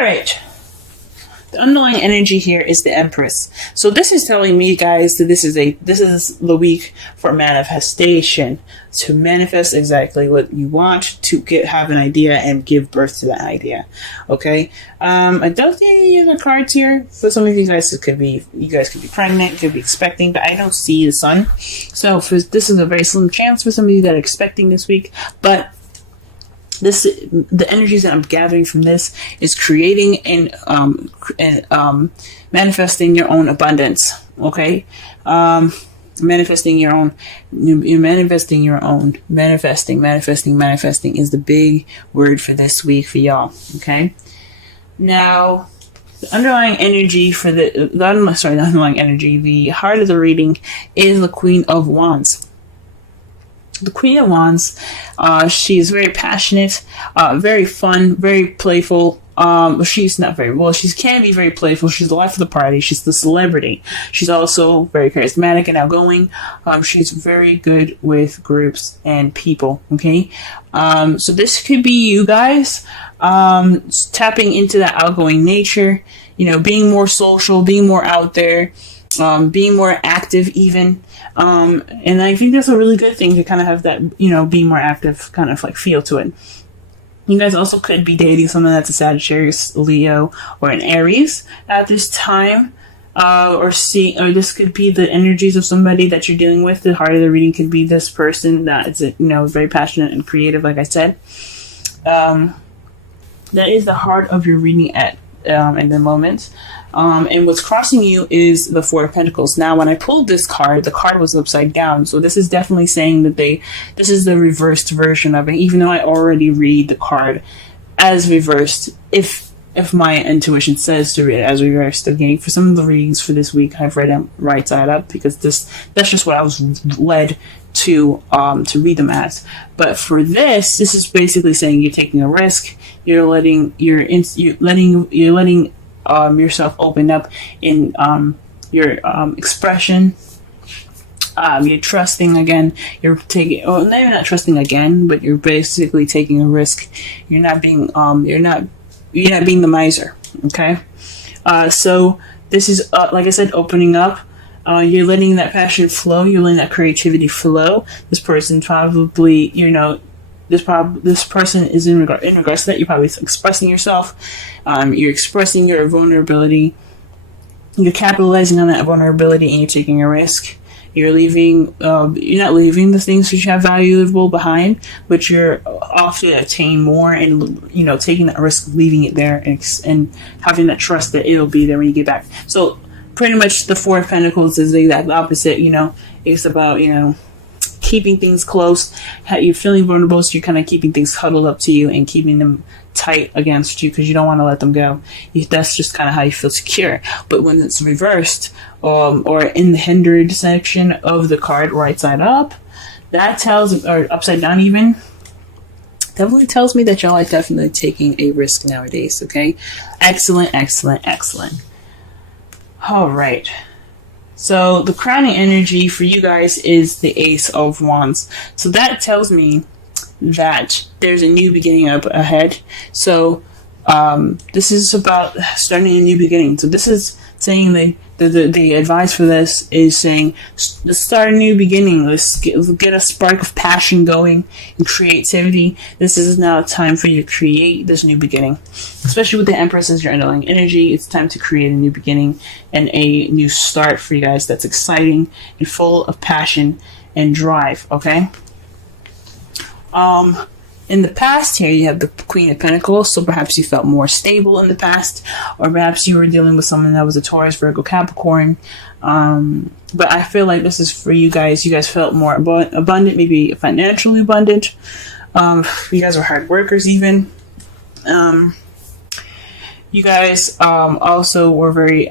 All right. The underlying energy here is the Empress. So this is telling me, guys, that this is the week for manifestation, to manifest exactly what you want, to have an idea and give birth to that idea. Okay. I don't see any other cards here. For some of you guys, you guys could be pregnant, could be expecting, but I don't see the sun. So this is a very slim chance for some of you that are expecting this week, but the energies that I'm gathering from this is creating and manifesting your own abundance. Okay, manifesting your own. Manifesting is the big word for this week for y'all. Okay, now the underlying energy for the underlying energy, the heart of the reading is the Queen of Wands. The Queen of Wands, she is very passionate, very fun, very playful. She's not very well. She can be very playful. She's the life of the party. She's the celebrity. She's also very charismatic and outgoing. She's very good with groups and people. Okay, so this could be you guys tapping into that outgoing nature. You know, being more social, being more out there, being more active even. And I think that's a really good thing to kind of have that, being more active kind of like feel to it. You guys also could be dating someone that's a Sagittarius, Leo, or an Aries at this time. Or this could be the energies of somebody that you're dealing with. The heart of the reading could be this person that is, very passionate and creative, like I said. That is the heart of your reading at in the moment. And what's crossing you is the Four of Pentacles. Now, when I pulled this card, the card was upside down. So this is definitely saying that this is the reversed version of it, even though I already read the card as reversed. If my intuition says to read it as reversed, again, for some of the readings for this week, I've read them right side up because that's just what I was led to read them as. But for this is basically saying you're taking a risk. You're letting yourself open up in your expression. You're trusting again. You're not trusting again, but you're basically taking a risk. You're not being the miser. Okay. So this is like I said, opening up. You're letting that passion flow. You're letting that creativity flow. This person probably, this person is in regards to that. You're probably expressing yourself. You're expressing your vulnerability. You're capitalizing on that vulnerability, and you're taking a risk. You're leaving. You're not leaving the things that you have valuable behind, but you're off to attain more, and taking that risk, of leaving it there, and having that trust that it'll be there when you get back. So pretty much the Four of Pentacles is the exact opposite. It's about keeping things close. You're feeling vulnerable, so you're kind of keeping things huddled up to you and keeping them tight against you because you don't want to let them go. That's just kind of how you feel secure. But when it's reversed, or in the hindered section of the card, right side up, that tells, or upside down even, definitely tells me that y'all are definitely taking a risk nowadays. Okay, excellent. All right. So the crowning energy for you guys is the Ace of Wands. So that tells me that there's a new beginning up ahead. So this is about starting a new beginning. So this is saying the advice for this is saying, let's start a new beginning. Let's get a spark of passion going and creativity. This is now time for you to create this new beginning. Especially with the Empress as your underlying energy, it's time to create a new beginning and a new start for you guys that's exciting and full of passion and drive, okay? In the past here, you have the Queen of Pentacles, so perhaps you felt more stable in the past, or perhaps you were dealing with someone that was a Taurus, Virgo, Capricorn. But I feel like this is for you guys. You guys felt more abundant, maybe financially abundant. You guys are hard workers even. You guys also were very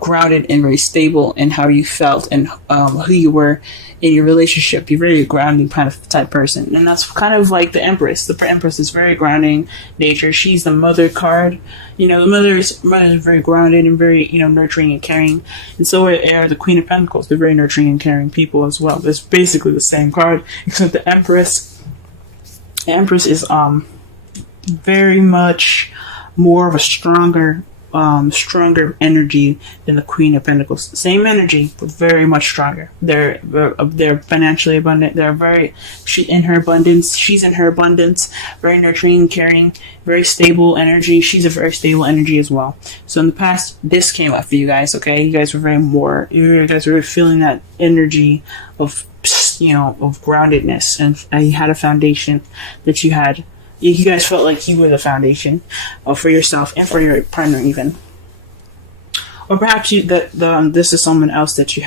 grounded and very stable in how you felt and who you were in your relationship. You're very grounding kind of type person, and that's kind of like the Empress. The Empress is very grounding nature. She's the mother card. The mother is very grounded and very nurturing and caring, and so are the Queen of Pentacles. They're very nurturing and caring people as well. It's basically the same card, except the Empress. The Empress is very much more of a stronger energy than the Queen of Pentacles. Same energy, but very much stronger. They're financially abundant. She's in her abundance. Very nurturing, caring, very stable energy. She's a very stable energy as well. So in the past, this came up for you guys. Okay, you guys were feeling that energy of groundedness, and you had a foundation that you had. You guys felt like you were the foundation for yourself and for your partner, even. Or perhaps this is someone else that you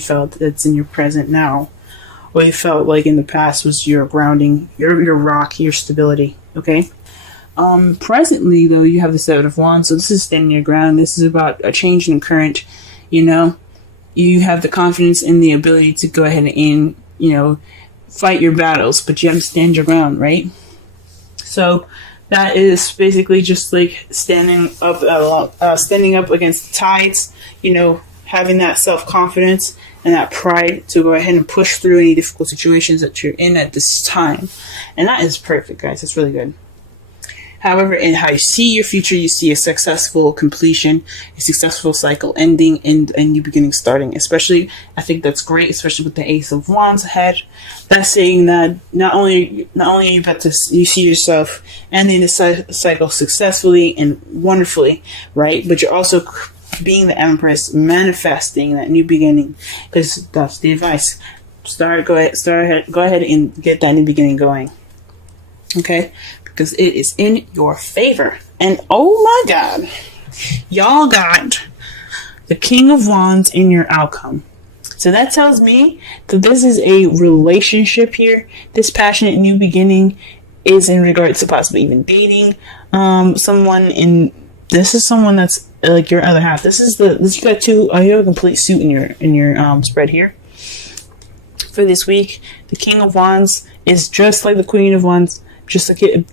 felt that's in your present now, or you felt like in the past was your grounding, your rock, your stability. Okay. Presently, though, you have the Seven of Wands, so this is standing your ground. This is about a change in current. You have the confidence and the ability to go ahead and fight your battles, but you have to stand your ground, right? So that is basically just like standing up against the tides, having that self-confidence and that pride to go ahead and push through any difficult situations that you're in at this time. And that is perfect, guys. That's really good. However, in how you see your future, you see a successful completion, a successful cycle ending, and a new beginning starting. Especially, I think that's great, especially with the Ace of Wands ahead. That's saying that not only you about to you see yourself ending the cycle successfully and wonderfully, right? But you're also being the Empress, manifesting that new beginning, because that's the advice. Go ahead and get that new beginning going. Okay. Because it is in your favor. And oh my God, y'all got the King of Wands in your outcome. So that tells me that this is a relationship here. This passionate new beginning is in regards to possibly even dating someone. This is someone that's like your other half. You got you have a complete suit in your spread here. For this week, the King of Wands is just like the Queen of Wands. Just the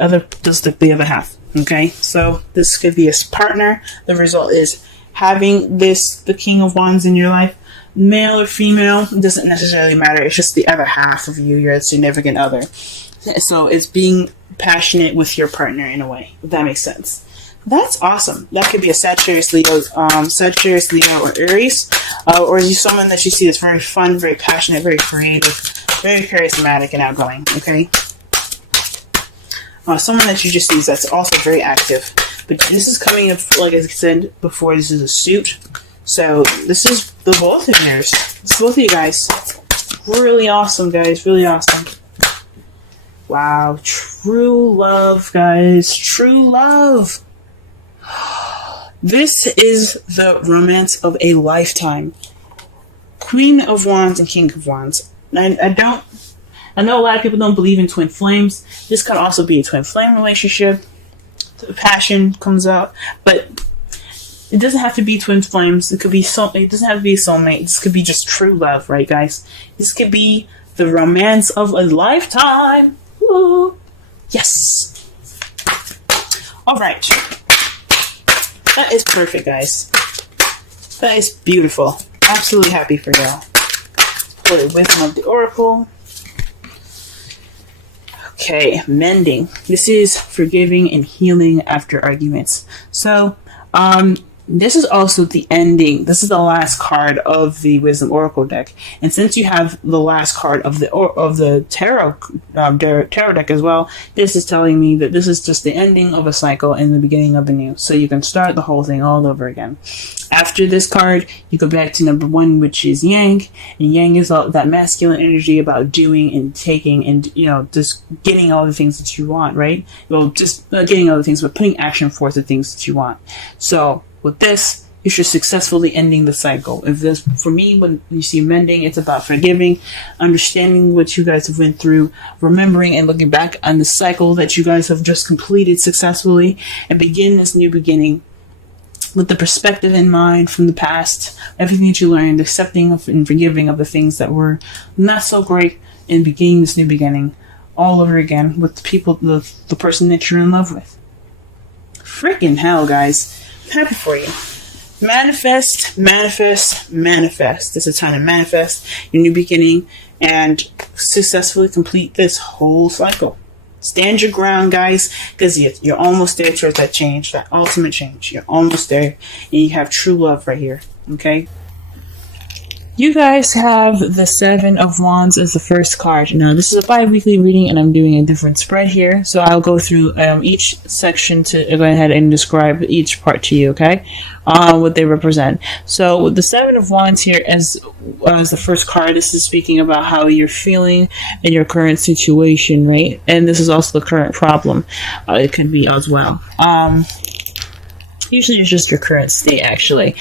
other half. Okay, so this could be a partner. The result is having the King of Wands in your life, male or female, doesn't necessarily matter. It's just the other half of you, your significant other. So it's being passionate with your partner in a way, if that makes sense. That's awesome. That could be a Sagittarius, Leo, or Aries, or is you someone that you see that's very fun, very passionate, very creative, very charismatic and outgoing. Okay, someone that you just see that's also very active. But this is coming up, like I said before, this is a suit. So this is the both of yours. It's both of you guys. Really awesome, guys. Really awesome. Wow, true love, guys. True love. This is the romance of a lifetime. Queen of Wands and King of Wands. I know a lot of people don't believe in twin flames. This could also be a twin flame relationship. The passion comes out, but it doesn't have to be twin flames. It doesn't have to be a soulmate. This could be just true love, right, guys? This could be the romance of a lifetime. Woo. Yes. All right. That is perfect, guys. That is beautiful. Absolutely happy for y'all. Pull the wisdom of the oracle. Okay, mending. This is forgiving and healing after arguments. So, this is also the ending. This is the last card of the Wisdom Oracle deck, and since you have the last card of the tarot deck as well, this is telling me that this is just the ending of a cycle and the beginning of a new. So you can start the whole thing all over again. After this card, you go back to number 1, which is Yang, and Yang is all that masculine energy about doing and taking, and just getting all the things that you want, right? Well, just getting all the things, but putting action forth the things that you want. So with this, you should successfully ending the cycle. If this, for me, when you see mending, it's about forgiving, understanding what you guys have went through, remembering and looking back on the cycle that you guys have just completed successfully, and begin this new beginning with the perspective in mind from the past, everything that you learned, accepting of and forgiving of the things that were not so great, and beginning this new beginning all over again with the people, the person that you're in love with. Freaking hell, guys. I'm happy for you. Manifest, manifest, manifest. It's a time to manifest your new beginning and successfully complete this whole cycle. Stand your ground, guys, because you're almost there towards that change, that ultimate change. You're almost there, and you have true love right here, okay? You guys have the Seven of Wands as the first card. Now, this is a bi-weekly reading, and I'm doing a different spread here. So I'll go through each section to go ahead and describe each part to you, okay? What they represent. So with the Seven of Wands here as the first card, this is speaking about how you're feeling in your current situation, right? And this is also the current problem. It can be as well. Usually it's just your current state, actually.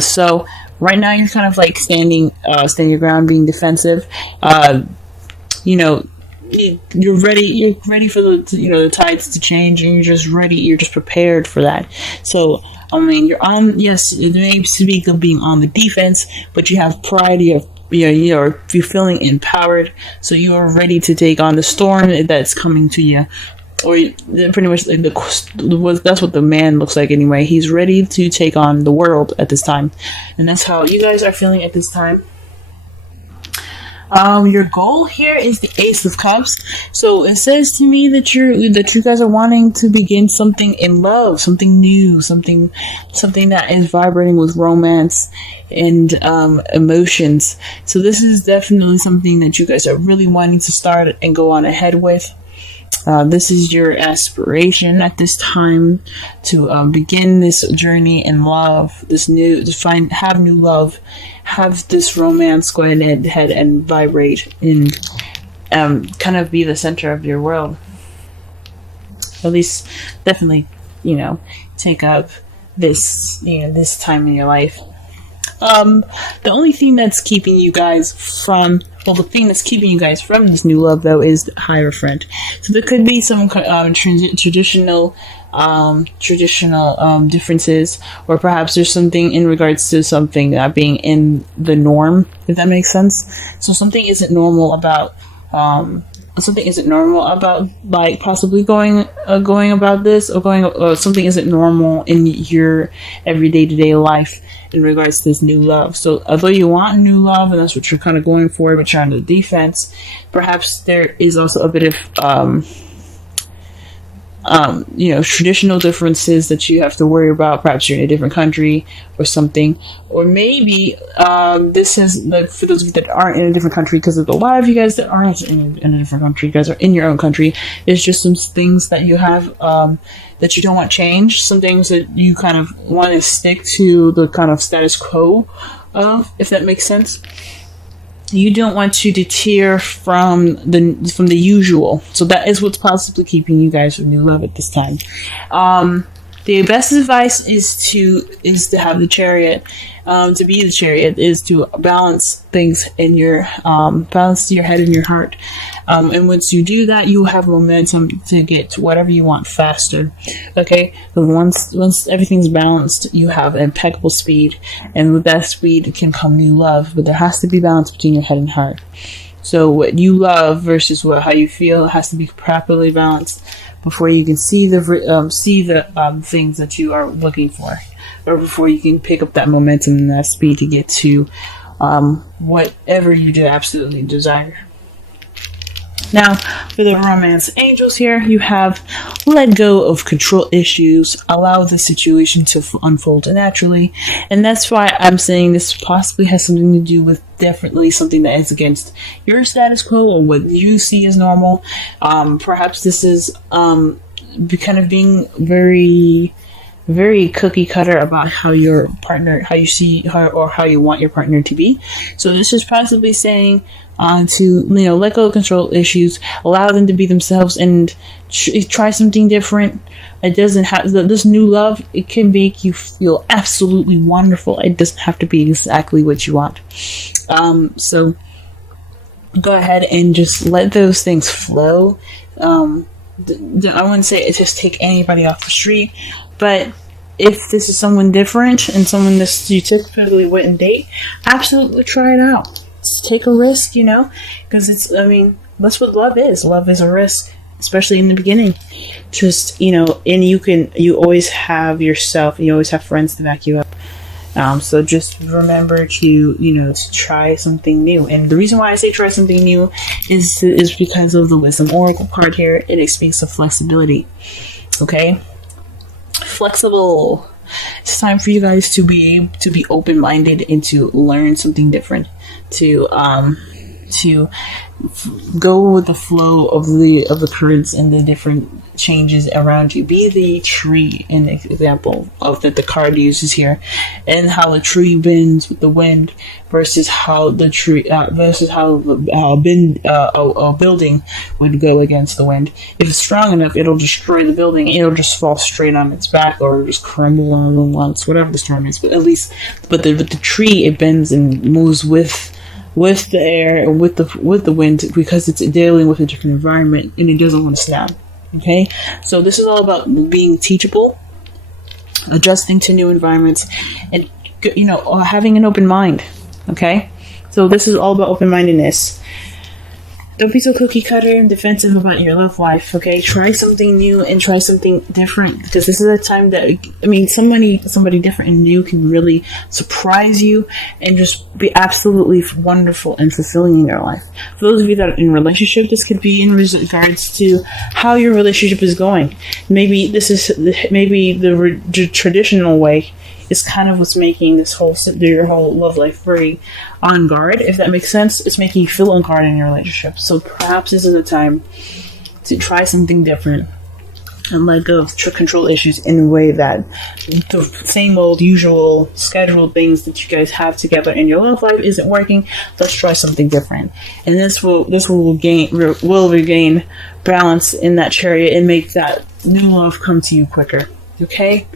So right now, you're kind of like standing your ground, being defensive. You're ready for the tides to change, and you're just ready. You're just prepared for that. So, I mean, you're on. Yes, you may speak of being on the defense, but you have pride. You're feeling empowered. So you are ready to take on the storm that's coming to you. Or pretty much like that's what the man looks like anyway. He's ready to take on the world at this time, and that's how you guys are feeling at this time. Your goal here is the Ace of Cups. So it says to me that you guys are wanting to begin something in love, something new, something that is vibrating with romance and emotions. So this is definitely something that you guys are really wanting to start and go on ahead with. This is your aspiration at this time to begin this journey in love, have new love, have this romance go ahead and vibrate and kind of be the center of your world. At least, definitely, take up this time in your life. The only thing that's keeping you guys from this new love, though, is the Hierophant. So there could be some traditional differences, or perhaps there's something in regards to something not being in the norm, if that makes sense. So something isn't normal about like possibly going about this, or something isn't normal in your everyday to day life in regards to this new love. So although you want new love and that's what you're kind of going for, but you're on the defense, perhaps there is also a bit of traditional differences that you have to worry about. Perhaps you're in a different country or something, or maybe this is like for those of you that aren't in a different country, because there's a lot of you guys that aren't in a different country. You guys are in your own country. It's just some things that you have that you don't want changed, some things that you kind of want to stick to the kind of status quo of, if that makes sense. You don't want to deter from the usual. So that is what's possibly keeping you guys with new love at this time. The best advice is to have the Chariot. To be the Chariot is to balance things in your balance your head and your heart. And once you do that, you have momentum to get to whatever you want faster. Okay, but once everything's balanced, you have impeccable speed, and with that speed can come new love. But there has to be balance between your head and heart. So what you love versus how you feel has to be properly balanced before you can see the things that you are looking for, or before you can pick up that momentum and that speed to get to whatever you do absolutely desire. Now, for the romance angels here, you have let go of control issues, allow the situation to unfold naturally, and that's why I'm saying this possibly has something to do with definitely something that is against your status quo or what you see as normal. Perhaps this is kind of being very, very cookie cutter about how your partner, how you see her, or how you want your partner to be. So this is possibly saying to let go of control issues, allow them to be themselves, and try something different. It doesn't have this new love. It can make you feel absolutely wonderful. It doesn't have to be exactly what you want. So go ahead and just let those things flow. I wouldn't say it just take anybody off the street, but if this is someone different and someone that you typically wouldn't date, absolutely try it out. Take a risk, because that's what love is. Love is a risk, especially in the beginning. Just, and you always have yourself, you always have friends to back you up. So just remember to, to try something new. And the reason why I say try something new is because of the Wisdom Oracle card here. It speaks of flexibility. Okay? Flexible. It's time for you guys to be open-minded and to learn something different. To go with the flow of the currents and the different changes around you. Be the tree, an example of that the card uses here, and how the tree bends with the wind versus how the tree versus how a building would go against the wind. If it's strong enough, it'll destroy the building. It'll just fall straight on its back or just crumble on once, whatever the storm is. But at least, with the tree, it bends and moves with the air and with the wind, because it's dealing with a different environment and it doesn't want to snap. Okay, so this is all about being teachable, adjusting to new environments, and having an open mind. Okay, so this is all about open-mindedness. Don't be so cookie cutter and defensive about your love life, okay? Try something new and try something different, because this is a time that, somebody different and new can really surprise you and just be absolutely wonderful and fulfilling in your life. For those of you that are in a relationship, this could be in regards to how your relationship is going. Maybe the traditional way is kind of what's making your whole love life very on guard, if that makes sense. It's making you feel on guard in your relationship. So perhaps this is a time to try something different and let go of control issues in a way that the same old usual scheduled things that you guys have together in your love life isn't working. Let's try something different, and this will regain balance in that chariot and make that new love come to you quicker. Okay.